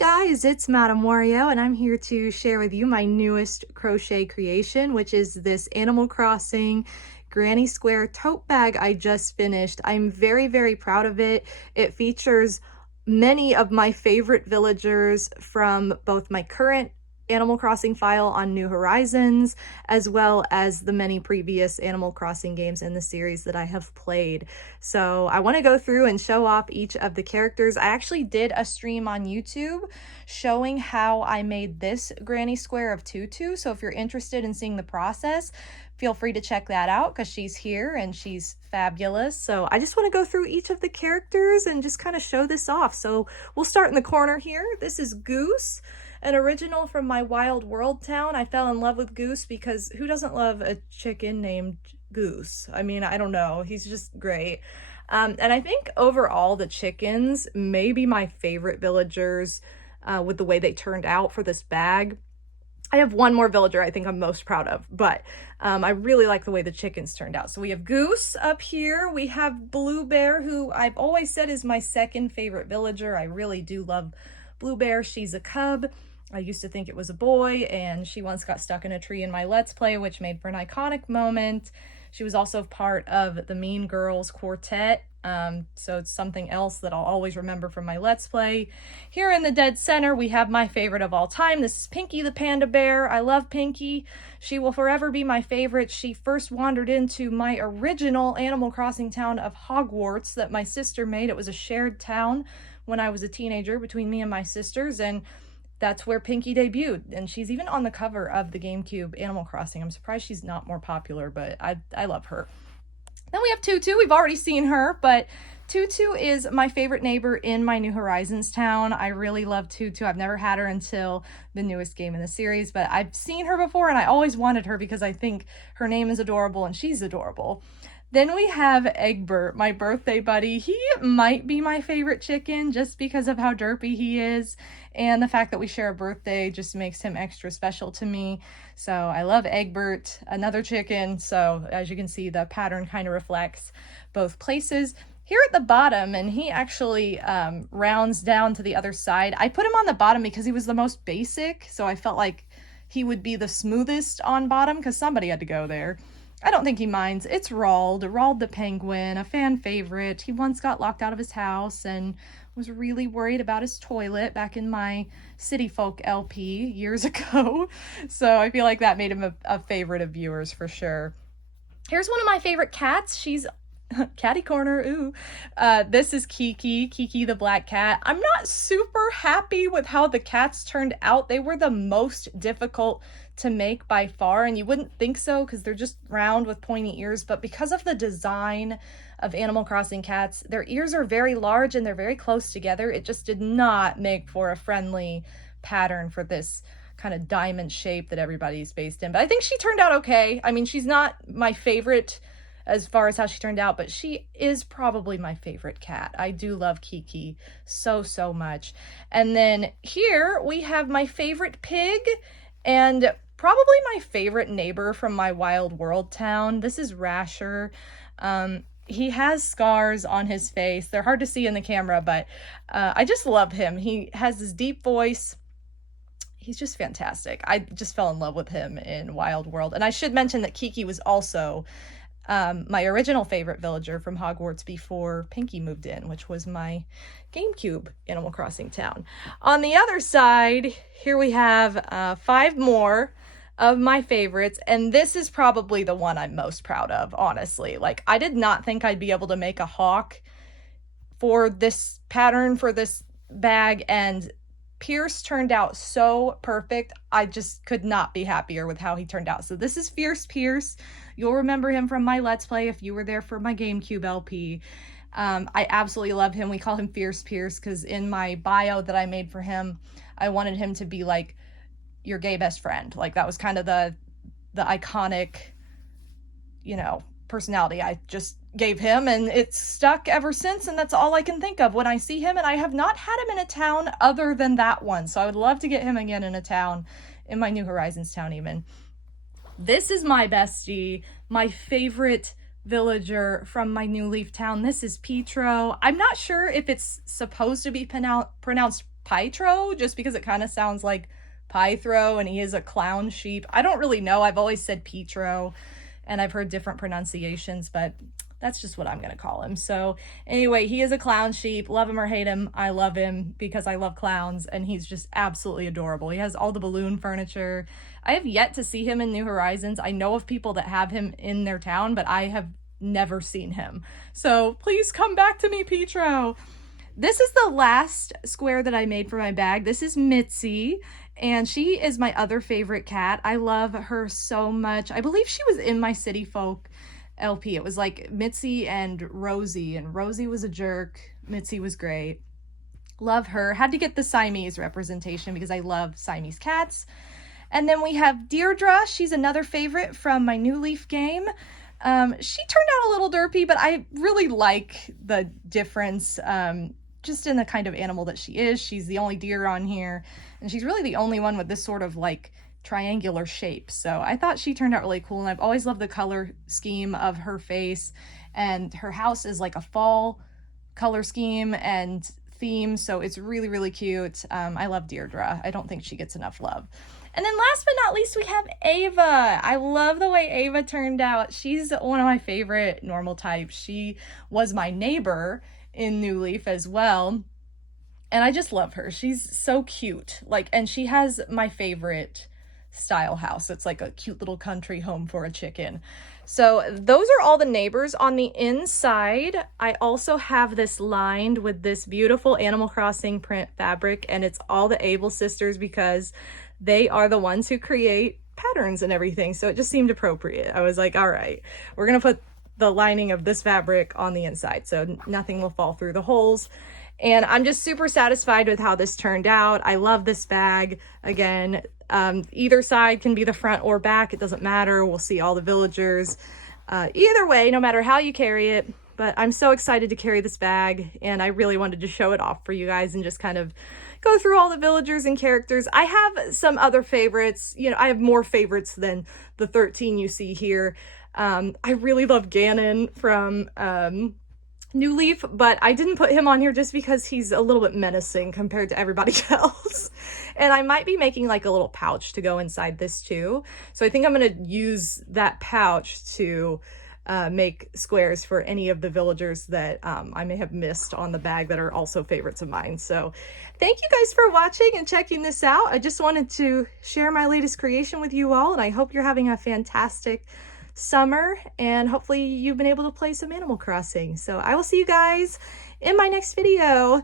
guys, it's MadameWario, and I'm here to share with you my newest crochet creation, which is this Animal Crossing Granny Square tote bag I just finished. I'm very, very proud of it. It features many of my favorite villagers from both my current Animal Crossing file on New Horizons, as well as the many previous Animal Crossing games in the series that I have played. So I want to go through and show off each of the characters. I actually did a stream on YouTube showing how I made this Granny Square of Tutu. So if you're interested in seeing the process, feel free to check that out because she's here and she's fabulous. So I just want to go through each of the characters and just kind of show this off. So we'll start in the corner here. This is Goose, an original from my Wild World town. I fell in love with Goose because who doesn't love a chicken named Goose? I mean, I don't know. He's just great. And I think overall the chickens may be my favorite villagers with the way they turned out for this bag. I have one more villager I think I'm most proud of, but I really like the way the chickens turned out. So we have Goose up here. We have Blue Bear, who I've always said is my second favorite villager. I really do love Blue Bear. She's a cub. I used to think it was a boy, and she once got stuck in a tree in my Let's Play, which made for an iconic moment. She was also part of the Mean Girls quartet, so it's something else that I'll always remember from my Let's Play. Here in the dead center, we have my favorite of all time. This is Pinky the Panda Bear. I love Pinky. She will forever be my favorite. She first wandered into my original Animal Crossing town of Hogwarts that my sister made. It was a shared town when I was a teenager between me and my sisters, and that's where Pinky debuted, and she's even on the cover of the GameCube Animal Crossing. I'm surprised she's not more popular, but I love her. Then we have Tutu. We've already seen her, but Tutu is my favorite neighbor in my New Horizons town. I really love Tutu. I've never had her until the newest game in the series, but I've seen her before, and I always wanted her because I think her name is adorable and she's adorable. Then we have Egbert, my birthday buddy. He might be my favorite chicken just because of how derpy he is, and the fact that we share a birthday just makes him extra special to me. So I love Egbert, another chicken. So as you can see, the pattern kind of reflects both places. Here at the bottom, and he actually rounds down to the other side. I put him on the bottom because he was the most basic, so I felt like he would be the smoothest on bottom because somebody had to go there. I don't think he minds. It's Rald the penguin, a fan favorite. He once got locked out of his house and was really worried about his toilet back in my City Folk LP years ago. So I feel like that made him a favorite of viewers for sure. Here's one of my favorite cats. She's catty corner, ooh. This is Kiki the black cat. I'm not super happy with how the cats turned out. They were the most difficult to make by far, and you wouldn't think so because they're just round with pointy ears, but because of the design of Animal Crossing cats, their ears are very large and they're very close together. It just did not make for a friendly pattern for this kind of diamond shape that everybody's based in. But I think she turned out okay. I mean, she's not my favorite as far as how she turned out, but she is probably my favorite cat. I do love Kiki so much. And then here we have my favorite pig and probably my favorite neighbor from my Wild World town. This is Rasher. He has scars on his face. They're hard to see in the camera, but I just love him. He has this deep voice. He's just fantastic. I just fell in love with him in Wild World. And I should mention that Kiki was also my original favorite villager from Hogwarts before Pinky moved in, which was my GameCube Animal Crossing town. On the other side, here we have 5 more of my favorites, and this is probably the one I'm most proud of, honestly. Like, I did not think I'd be able to make a hawk for this pattern, for this bag, and Pierce turned out so perfect. I just could not be happier with how he turned out. So this is Fierce Pierce. You'll remember him from my Let's Play if you were there for my GameCube LP. I absolutely love him. We call him Fierce Pierce because in my bio that I made for him, I wanted him to be like your gay best friend. Like, that was kind of the iconic, you know, personality I just gave him, and it's stuck ever since, and that's all I can think of when I see him, and I have not had him in a town other than that one, so I would love to get him again in a town, in my New Horizons town even. This is my bestie, my favorite villager from my New Leaf town. This is Petro. I'm not sure if it's supposed to be pronounced Pytro, just because it kind of sounds like Pythro, and he is a clown sheep. I don't really know. I've always said Petro, and I've heard different pronunciations, but that's just what I'm going to call him. So anyway, he is a clown sheep. Love him or hate him, I love him because I love clowns, and he's just absolutely adorable. He has all the balloon furniture. I have yet to see him in New Horizons. I know of people that have him in their town, but I have never seen him. So please come back to me, Petro. This is the last square that I made for my bag. This is Mitzi, and she is my other favorite cat. I love her so much. I believe she was in my City Folk LP. It was like Mitzi and Rosie was a jerk. Mitzi was great. Love her. Had to get the Siamese representation because I love Siamese cats. And then we have Deirdre. She's another favorite from my New Leaf game. She turned out a little derpy, but I really like the difference just in the kind of animal that she is. She's the only deer on here, and she's really the only one with this sort of like triangular shape. So I thought she turned out really cool, and I've always loved the color scheme of her face, and her house is like a fall color scheme and theme, so it's really, really cute. I love Deirdre. I don't think she gets enough love. And then last but not least, we have Ava. I love the way Ava turned out. She's one of my favorite normal types. She was my neighbor in New Leaf as well, and I just love her. She's so cute. Like, and she has my favorite style house. It's like a cute little country home for a chicken. So those are all the neighbors. On the inside, I also have this lined with this beautiful Animal Crossing print fabric, and it's all the Able sisters because they are the ones who create patterns and everything. So it just seemed appropriate. I was like, all right, we're gonna put the lining of this fabric on the inside so nothing will fall through the holes. And I'm just super satisfied with how this turned out. I love this bag. Again, either side can be the front or back. It doesn't matter. We'll see all the villagers. Either way, no matter how you carry it. But I'm so excited to carry this bag, and I really wanted to show it off for you guys and just kind of go through all the villagers and characters. I have some other favorites. You know, I have more favorites than the 13 you see here. I really love Ganon from New Leaf, but I didn't put him on here just because he's a little bit menacing compared to everybody else. And I might be making like a little pouch to go inside this too. So I think I'm going to use that pouch to make squares for any of the villagers that I may have missed on the bag that are also favorites of mine. So thank you guys for watching and checking this out. I just wanted to share my latest creation with you all, and I hope you're having a fantastic summer, and hopefully you've been able to play some Animal Crossing. So I will see you guys in my next video.